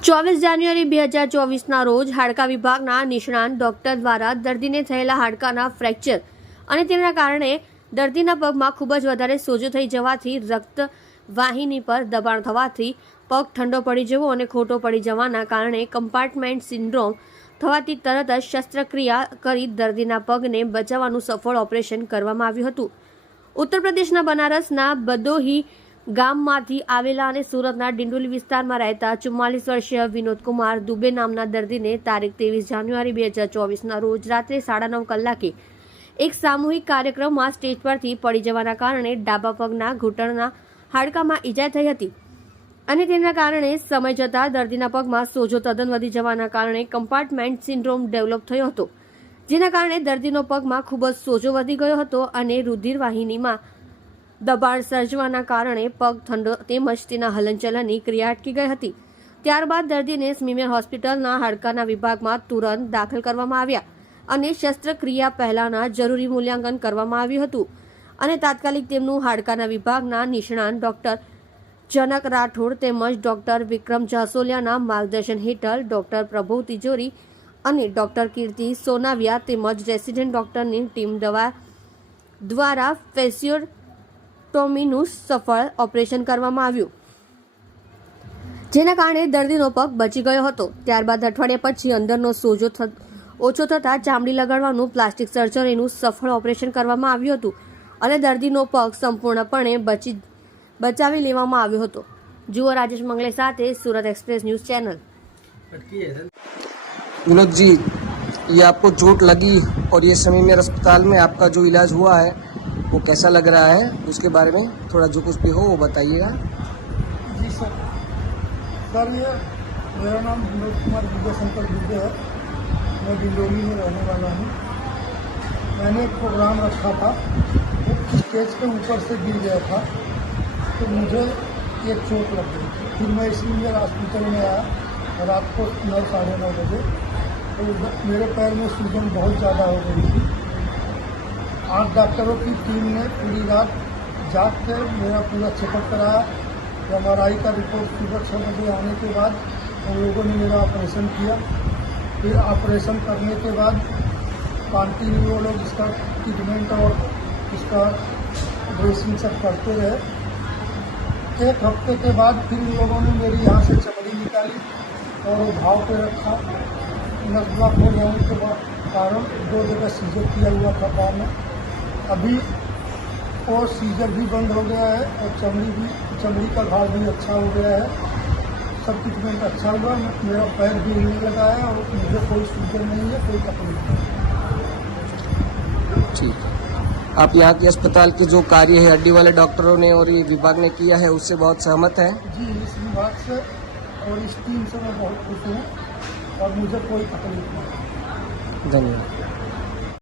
ચોવીસ જાન્યુઆરી બે હજાર ચોવીસના રોજ હાડકા વિભાગના નિષ્ણાંત ડોક્ટર દ્વારા દર્દીને થયેલા હાડકાના ફ્રેક્ચર અને તેના કારણે દર્દીના પગમાં ખૂબ જ વધારે સોજો થઈ જવાથી રક્ત વાહિની પર દબાણ થવાથી પગ ઠંડો પડી જવો અને ખોટો પડી જવાના કારણે કમ્પાર્ટમેન્ટ સિન્ડ્રોમ થવાથી તરત જ શસ્ત્રક્રિયા કરી દર્દીના પગને બચાવવાનું સફળ ઓપરેશન કરવામાં આવ્યું હતું. ઉત્તર પ્રદેશના બનારસના બદોહી ગામમાંથી આવેલા અને સુરતના ડિંડોલી વિસ્તારમાં રહેતા ચુમ્માલીસ વર્ષીય વિનોદકુમાર દુબે નામના દર્દીને તારીખ ત્રેવીસ જાન્યુઆરી બે હજાર ચોવીસના રોજ રાત્રે સાડા નવ કલાકે એક સામૂહિક કાર્યક્રમમાં સ્ટેજ પરથી પડી જવાના કારણે ડાબા પગના ઘૂંટણના હાડકામાં ઈજા થઈ હતી અને તેના કારણે સમય જતાં દર્દીના પગમાં સોજો તદ્દન વધી જવાના કારણે કમ્પાર્ટમેન્ટ સિન્ડ્રોમ ડેવલપ થયો હતો. જેના કારણે દર્દીનો પગમાં ખૂબ જ સોજો વધી ગયો હતો અને રુધિર વાહિનીમાં દબાણ સર્જવાના કારણે પગ, ઠંડો તેમજ તેના હલનચલનની ક્રિયા અટકી ગઈ હતી. ત્યારબાદ દર્દીને સ્મીમેર હોસ્પિટલના હાડકાના વિભાગમાં તુરંત દાખલ કરવામાં આવ્યા અને શસ્ત્રક્રિયા પહેલાના જરૂરી મૂલ્યાંકન કરવામાં આવ્યું હતું અને તાત્કાલિક તેમનું હાડકાના વિભાગના નિષ્ણાંત ડોક્ટર જનક રાઠોડ તેમજ ડોક્ટર વિક્રમ જાસોલિયાના માર્ગદર્શન હેઠળ ડોક્ટર પ્રભુ તિજોરી અને ડોક્ટર કીર્તિ સોનાવિયા તેમજ રેસિડેન્ટ ડોક્ટરની ટીમ દવા દ્વારા ફેસિયોટોમીનું સફળ ઓપરેશન કરવામાં આવ્યું જેના કારણે દર્દીનો પગ બચી ગયો હતો ત્યારબાદ અઠવાડિયા પછી અંદરનો સોજો થ- ઓછો થતાં ચામડી લગાડવાનું પ્લાસ્ટિક સર્જરીનું સફળ ઓપરેશન કરવામાં આવ્યું હતું અને દર્દીનો પગ સંપૂર્ણપણે બચી બચાવી લેવામાં આવ્યો હતો જુઓ રાજેશ મંગલે સાથે Surat express news channel Vinod ji ये आपको चोट लगी और ये समीमेर अस्पताल में आपका जो इलाज हुआ है वो कैसा लग रहा है? उसके बारे में थोड़ा जो कुछ भी हो, वो बताइएगा। जी सर। सर, ये मेरा नाम विनोद कुमार विजय शंकर दुबे है। मैं डिंडोली में रहने वाला हूँ। मैंने एक प्रोग्राम रखा था। वो स्टेज के ऊपर से गिर गया था। तो मुझे एक चोट लग गई फिर मैं इसलिए हॉस्पिटल में आया। रात को नौ, साढ़े नौ बजे। तो मेरे पैर में सूजन बहुत ज़्यादा हो गई थी। आठ डॉक्टरों की टीम ने पूरी रात जाग के मेरा पूरा चेकअप कराया। एम आर आई का रिपोर्ट सुबह छः बजे आने के बाद उन लोगों ने मेरा ऑपरेशन किया। फिर ऑपरेशन करने के बाद कंटिन्यू वो लोग इसका ट्रीटमेंट और इसका ड्रेसिंग सब करते रहे। एक हफ़्ते के बाद फिर उन लोगों ने मेरी यहाँ से चमड़ी निकाली और वो भाव पे रखा। ब्लॉक हो जाने के बाद कारण दो जगह सीजर किया हुआ था पाँव में। अभी और सीजर भी बंद हो गया है और चमड़ी भी चमड़ी का घाव भी अच्छा हो गया है। सब ट्रीटमेंट अच्छा हुआ मेरा पैर भी हिलने लगा है और मुझे कोई सूजन नहीं है कोई तकलीफ़ नहीं ठीक आप यहाँ के अस्पताल के जो कार्य है हड्डी वाले डॉक्टरों ने और ये विभाग ने किया है उससे बहुत सहमत है? जी इस विभाग से और इस टीम से मैं बहुत खुश हूँ और मुझे कोई तकलीफ़ नहीं धन्यवाद।